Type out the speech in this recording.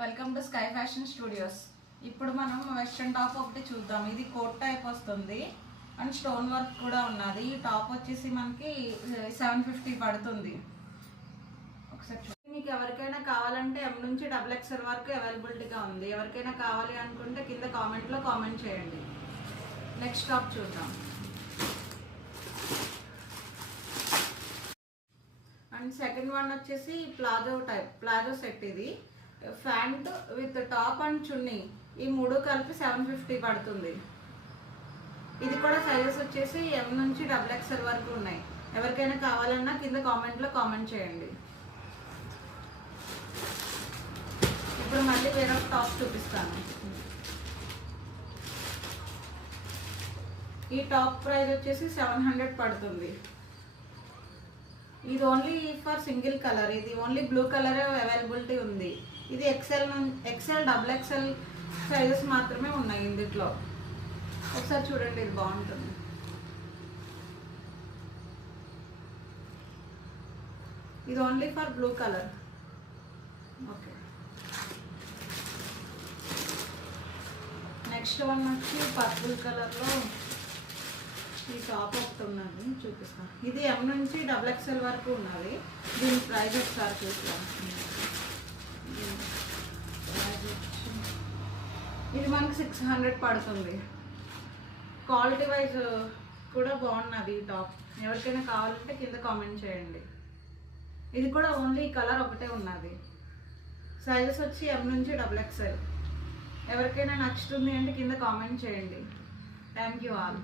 Welcome to sky fashion studios. ఇప్పుడు మనం western top ఒకటి చూద్దాం. ఇది కోట్ టైప్ వస్తుంది అండ్ స్టోన్ వర్క్ కూడా ఉన్నది. ఈ టాప్ వచ్చేసి మనకి 750 పడుతుంది. ఒకసారి మీకు ఎవరికైనా కావాలంటే M నుంచి XXL వరకు అవైలబిలిటీగా ఉంది. ఎవరికైనా కావాలి అనుకుంటే కింద కామెంట్లో కామెంట్ చేయండి. నెక్స్ట్ టాప్ చూద్దాం. అండ్ సెకండ్ వన్ వచ్చేసి ప్లాజో సెట్. ఇది ప్యాంట్ విత్ టాప్ అండ్ చున్నీ ఈ మూడు కలిపి 750 పడుతుంది. ఇది కూడా సైజెస్ వచ్చేసి M నుంచి XXL వరకు ఉన్నాయి. ఎవరికైనా కావాలన్నా కింద కామెంట్లో కామెంట్ చేయండి. ఇప్పుడు మళ్ళీ వేరొక టాప్ చూపిస్తాను. ఈ టాప్ ప్రైస్ వచ్చేసి 700 పడుతుంది. ఇది ఓన్లీ ఫర్ సింగిల్ కలర్. ఇది ఓన్లీ బ్లూ కలర్ అవైలబిలిటీ ఉంది. ఇది XL XXL సైజెస్ మాత్రమే ఉన్నాయి ఇందులో. ఒకసారి చూడండి, ఇది బాగుంటుంది. ఇది only for blue colour. Okay, next one వచ్చి పర్పుల్ కలర్లో ఈ టాప్ ఒకటి ఉన్నది, చూపిస్తాను. ఇది M నుంచి XXL వరకు ఉన్నది. దీని ప్రైస్ ఒకసారి చూస్తాను. ఇది మనకి 600 పడుతుంది. క్వాలిటీ వైజ్ కూడా బాగున్నది ఈ టాప్. ఎవరికైనా కావాలంటే కింద కామెంట్ చేయండి. ఇది కూడా ఓన్లీ కలర్ ఒకటే ఉన్నది. సైజెస్ వచ్చి M నుంచి XXL. ఎవరికైనా నచ్చుతుంది అంటే కింద కామెంట్ చేయండి. Thank you all.